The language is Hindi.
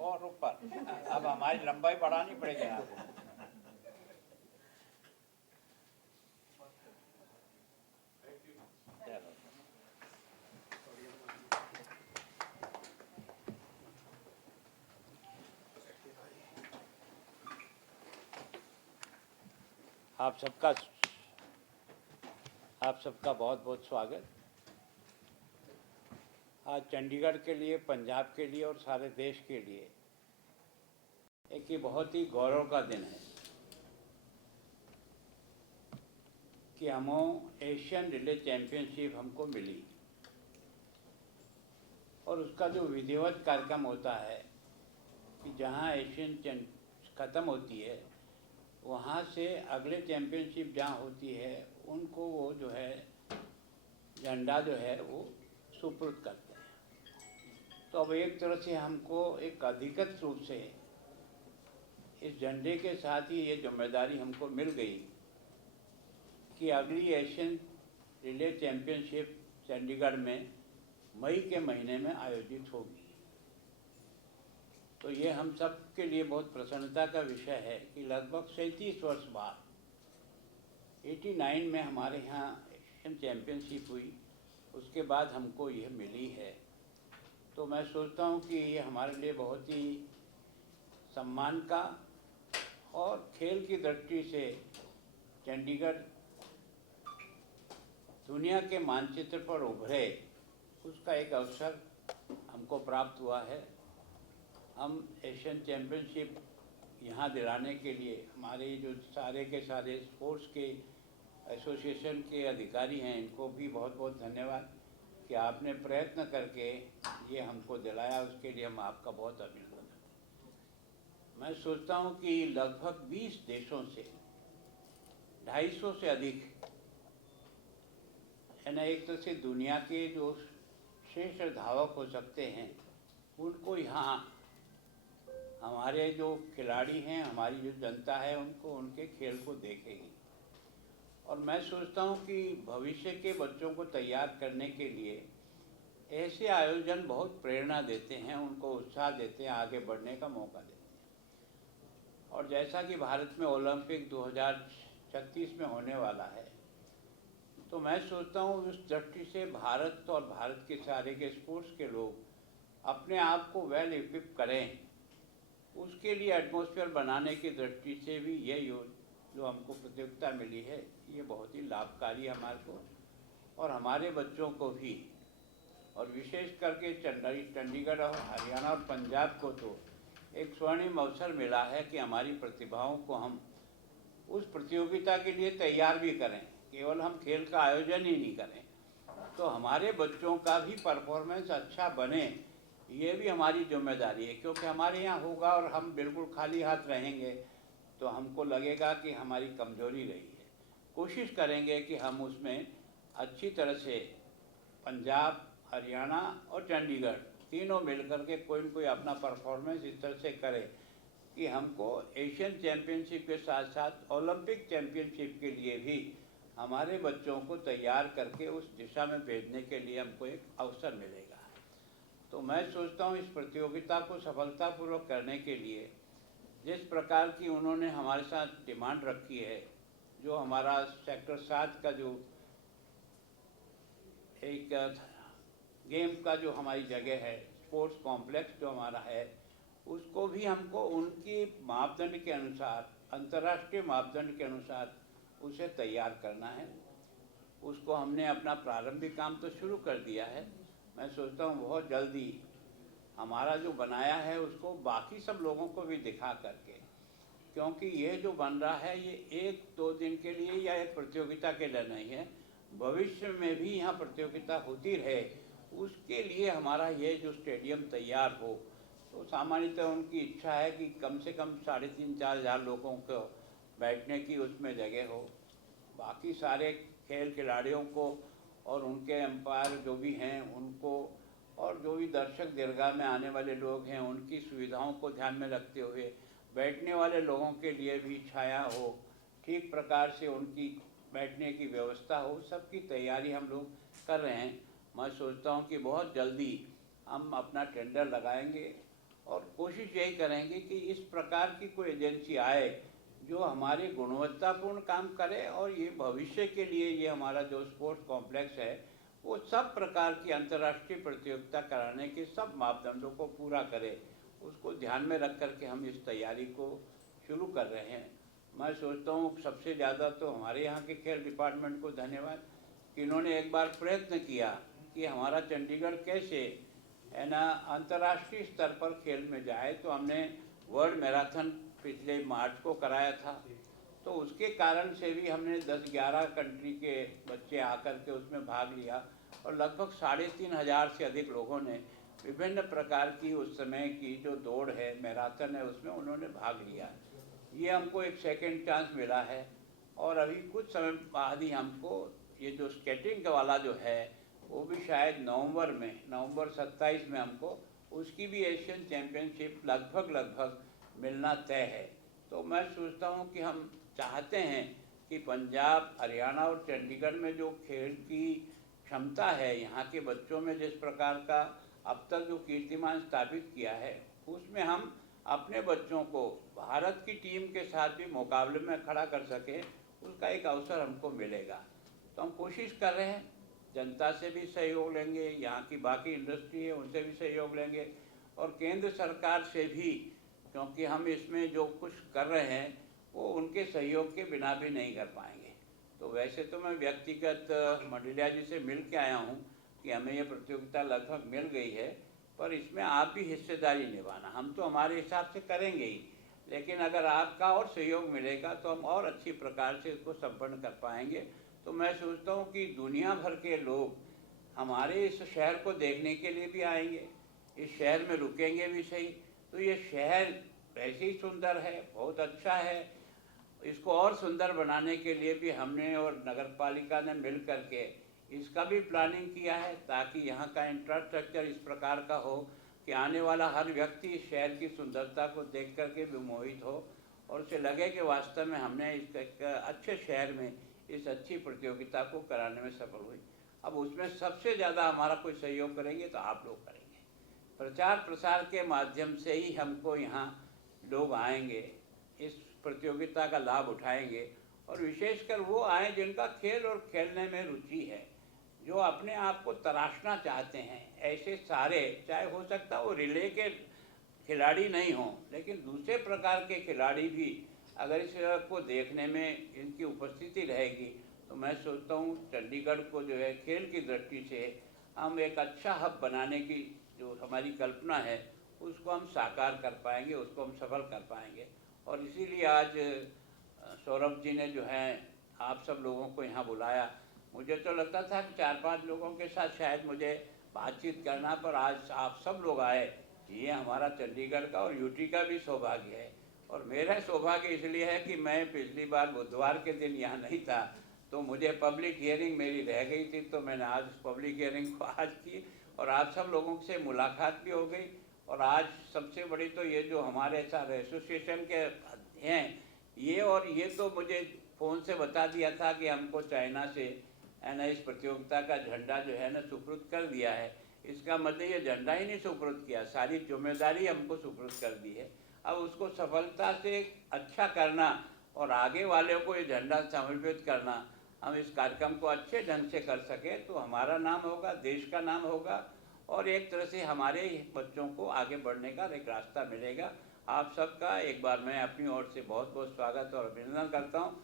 और ऊपर अब हमारी लंबाई बढ़ानी पड़ेगी आपको। आप सबका बहुत बहुत स्वागत। आज चंडीगढ़ के लिए, पंजाब के लिए और सारे देश के लिए एक ये बहुत ही गौरव का दिन है कि एशियन रिले चैम्पियनशिप हमको मिली और उसका जो विधिवत कार्यक्रम होता है कि जहां एशियन ख़त्म होती है वहाँ से अगले चैम्पियनशिप जहाँ होती है उनको वो जो है झंडा जो है वो सुपुर्द करते हैं। तो अब एक तरह से हमको एक अधिकृत रूप से इस झंडे के साथ ही ये जिम्मेदारी हमको मिल गई कि अगली एशियन रिले चैम्पियनशिप चंडीगढ़ में मई के महीने में आयोजित होगी। तो ये हम सब के लिए बहुत प्रसन्नता का विषय है कि लगभग 37 वर्ष बाद 89 में हमारे यहाँ एशियन चैम्पियनशिप हुई, उसके बाद हमको यह मिली है। तो मैं सोचता हूँ कि ये हमारे लिए बहुत ही सम्मान का और खेल की दृष्टि से चंडीगढ़ दुनिया के मानचित्र पर उभरे उसका एक अवसर हमको प्राप्त हुआ है। हम एशियन चैम्पियनशिप यहाँ दिलाने के लिए हमारे जो सारे के सारे स्पोर्ट्स के एसोसिएशन के अधिकारी हैं, इनको भी बहुत बहुत धन्यवाद कि आपने प्रयत्न करके ये हमको दिलाया, उसके लिए हम आपका बहुत अभिनंदन करते हैं। मैं सोचता हूँ कि लगभग 20 देशों से 250 से अधिक यानी एक तरह से दुनिया के जो श्रेष्ठ धावक हो सकते हैं उनको यहाँ हमारे जो खिलाड़ी हैं, हमारी जो जनता है उनको उनके खेल को देखेगी। और मैं सोचता हूँ कि भविष्य के बच्चों को तैयार करने के लिए ऐसे आयोजन बहुत प्रेरणा देते हैं, उनको उत्साह देते हैं, आगे बढ़ने का मौका देते हैं। और जैसा कि भारत में ओलंपिक 2036 में होने वाला है, तो मैं सोचता हूँ उस दृष्टि से भारत और भारत के सारे के स्पोर्ट्स के लोग अपने आप को वेल इक्विप करें, उसके लिए एटमॉस्फेयर बनाने की दृष्टि से भी ये जो हमको प्रतियोगिता मिली है ये बहुत ही लाभकारी है हमारे को और हमारे बच्चों को भी। और विशेष करके चंडीगढ़ और हरियाणा और पंजाब को तो एक स्वर्णिम अवसर मिला है कि हमारी प्रतिभाओं को हम उस प्रतियोगिता के लिए तैयार भी करें, केवल हम खेल का आयोजन ही नहीं करें तो हमारे बच्चों का भी परफॉर्मेंस अच्छा बने, ये भी हमारी जिम्मेदारी है। क्योंकि हमारे यहाँ होगा और हम बिल्कुल खाली हाथ रहेंगे तो हमको लगेगा कि हमारी कमजोरी रही है। कोशिश करेंगे कि हम उसमें अच्छी तरह से पंजाब, हरियाणा और चंडीगढ़ तीनों मिलकर के कोई न कोई अपना परफॉर्मेंस इस तरह से करें कि हमको एशियन चैम्पियनशिप के साथ साथ ओलंपिक चैम्पियनशिप के लिए भी हमारे बच्चों को तैयार करके उस दिशा में भेजने के लिए हमको एक अवसर मिलेगा। तो मैं सोचता हूँ इस प्रतियोगिता को सफलतापूर्वक करने के लिए जिस प्रकार की उन्होंने हमारे साथ डिमांड रखी है, जो हमारा सेक्टर 7 का जो एक गेम का जो हमारी जगह है, स्पोर्ट्स कॉम्प्लेक्स जो हमारा है, उसको भी हमको उनकी मापदंड के अनुसार, अंतर्राष्ट्रीय मापदंड के अनुसार उसे तैयार करना है। उसको हमने अपना प्रारंभिक काम तो शुरू कर दिया है। मैं सोचता हूँ बहुत जल्दी हमारा जो बनाया है उसको बाकी सब लोगों को भी दिखा करके, क्योंकि ये जो बन रहा है ये 1-2 दिन के लिए या एक प्रतियोगिता के लिए नहीं है, भविष्य में भी यहाँ प्रतियोगिता होती रहे उसके लिए हमारा ये जो स्टेडियम तैयार हो। तो सामान्यतः उनकी इच्छा है कि कम से कम 3,500-4,000 लोगों को बैठने की उसमें जगह हो। बाकी सारे खेल खिलाड़ियों को और उनके एम्पायर जो भी हैं उनको, और जो भी दर्शक दीर्घा में आने वाले लोग हैं उनकी सुविधाओं को ध्यान में रखते हुए बैठने वाले लोगों के लिए भी छाया हो, ठीक प्रकार से उनकी बैठने की व्यवस्था हो, सबकी तैयारी हम लोग कर रहे हैं। मैं सोचता हूं कि बहुत जल्दी हम अपना टेंडर लगाएंगे और कोशिश यही करेंगे कि इस प्रकार की कोई एजेंसी आए जो हमारे गुणवत्तापूर्ण काम करे, और ये भविष्य के लिए ये हमारा जो स्पोर्ट्स कॉम्प्लेक्स है वो सब प्रकार की अंतर्राष्ट्रीय प्रतियोगिता कराने के सब मापदंडों को पूरा करे। उसको ध्यान में रख कर के हम इस तैयारी को शुरू कर रहे हैं। मैं सोचता हूँ सबसे ज़्यादा तो हमारे यहाँ के खेल डिपार्टमेंट को धन्यवाद कि इन्होंने एक बार प्रयत्न किया कि हमारा चंडीगढ़ कैसे है ना अंतर्राष्ट्रीय स्तर पर खेल में जाए। तो हमने वर्ल्ड मैराथन पिछले मार्च को कराया था, तो उसके कारण से भी हमने 10-11 कंट्री के बच्चे आकर के उसमें भाग लिया और लगभग 3500 से अधिक लोगों ने विभिन्न प्रकार की उस समय की जो दौड़ है मैराथन है उसमें उन्होंने भाग लिया। ये हमको एक सेकंड चांस मिला है, और अभी कुछ समय बाद ही हमको ये जो स्केटिंग वाला जो है वो भी शायद नवंबर 27 में हमको उसकी भी एशियन चैम्पियनशिप लगभग मिलना तय है। तो मैं सोचता हूँ कि हम चाहते हैं कि पंजाब, हरियाणा और चंडीगढ़ में जो खेल की क्षमता है, यहाँ के बच्चों में जिस प्रकार का अब तक जो कीर्तिमान स्थापित किया है, उसमें हम अपने बच्चों को भारत की टीम के साथ भी मुकाबले में खड़ा कर सकें, उसका एक अवसर हमको मिलेगा। तो हम कोशिश कर रहे हैं, जनता से भी सहयोग लेंगे, यहाँ की बाकी इंडस्ट्री है उनसे भी सहयोग लेंगे, और केंद्र सरकार से भी, क्योंकि हम इसमें जो कुछ कर रहे हैं वो उनके सहयोग के बिना भी नहीं कर पाएंगे। तो वैसे तो मैं व्यक्तिगत मंडलिया जी से मिल के आया हूँ कि हमें ये प्रतियोगिता लगभग मिल गई है, पर इसमें आप भी हिस्सेदारी निभाना। हम तो हमारे हिसाब से करेंगे ही, लेकिन अगर आपका और सहयोग मिलेगा तो हम और अच्छी प्रकार से इसको संपन्न कर पाएंगे। तो मैं सोचता हूँ कि दुनिया भर के लोग हमारे इस शहर को देखने के लिए भी आएंगे, इस शहर में रुकेंगे भी सही। तो ये शहर वैसे ही सुंदर है, बहुत अच्छा है, इसको और सुंदर बनाने के लिए भी हमने और नगर पालिका ने मिल करके इसका भी प्लानिंग किया है, ताकि यहाँ का इंफ्रास्ट्रक्चर इस प्रकार का हो कि आने वाला हर व्यक्ति इस शहर की सुंदरता को देख करके विमोहित हो और उसे लगे कि वास्तव में हमने इस अच्छे शहर में इस अच्छी प्रतियोगिता को कराने में सफल हुई। अब उसमें सबसे ज़्यादा हमारा कोई सहयोग करेंगे तो आप लोग करेंगे। प्रचार प्रसार के माध्यम से ही हमको यहाँ लोग आएंगे, इस प्रतियोगिता का लाभ उठाएंगे, और विशेषकर वो आए जिनका खेल और खेलने में रुचि है, जो अपने आप को तराशना चाहते हैं। ऐसे सारे, चाहे हो सकता है वो रिले के खिलाड़ी नहीं हों, लेकिन दूसरे प्रकार के खिलाड़ी भी अगर इस को देखने में इनकी उपस्थिति रहेगी तो मैं सोचता हूँ चंडीगढ़ को जो है खेल की दृष्टि से हम एक अच्छा हब बनाने की जो हमारी कल्पना है उसको हम साकार कर पाएंगे, उसको हम सफल कर पाएंगे। और इसीलिए आज सौरभ जी ने जो है आप सब लोगों को यहाँ बुलाया। मुझे तो लगता था कि 4-5 लोगों के साथ शायद मुझे बातचीत करना, पर आज आप सब लोग आए, ये हमारा चंडीगढ़ का और यूटी का भी सौभाग्य है। और मेरा सौभाग्य इसलिए है कि मैं पिछली बार बुधवार के दिन यहाँ नहीं था, तो मुझे पब्लिक हियरिंग मेरी रह गई थी, तो मैंने आज पब्लिक हियरिंग को आज की और आप सब लोगों से मुलाकात भी हो गई। और आज सबसे बड़ी तो ये जो हमारे साथ एसोसिएशन के हैं ये, और ये तो मुझे फ़ोन से बता दिया था कि हमको चाइना से है ना इस प्रतियोगिता का झंडा जो है ना सुपुर्द कर दिया है। इसका मतलब ये झंडा ही नहीं सुपुर्द किया, सारी जिम्मेदारी हमको सुपुर्द कर दी है। अब उसको सफलता से अच्छा करना और आगे वाले को ये झंडा समर्पित करना, हम इस कार्यक्रम को अच्छे ढंग से कर सके तो हमारा नाम होगा, देश का नाम होगा, और एक तरह से हमारे बच्चों को आगे बढ़ने का एक रास्ता मिलेगा। आप सबका एक बार मैं अपनी ओर से बहुत बहुत स्वागत और अभिनंदन करता हूँ।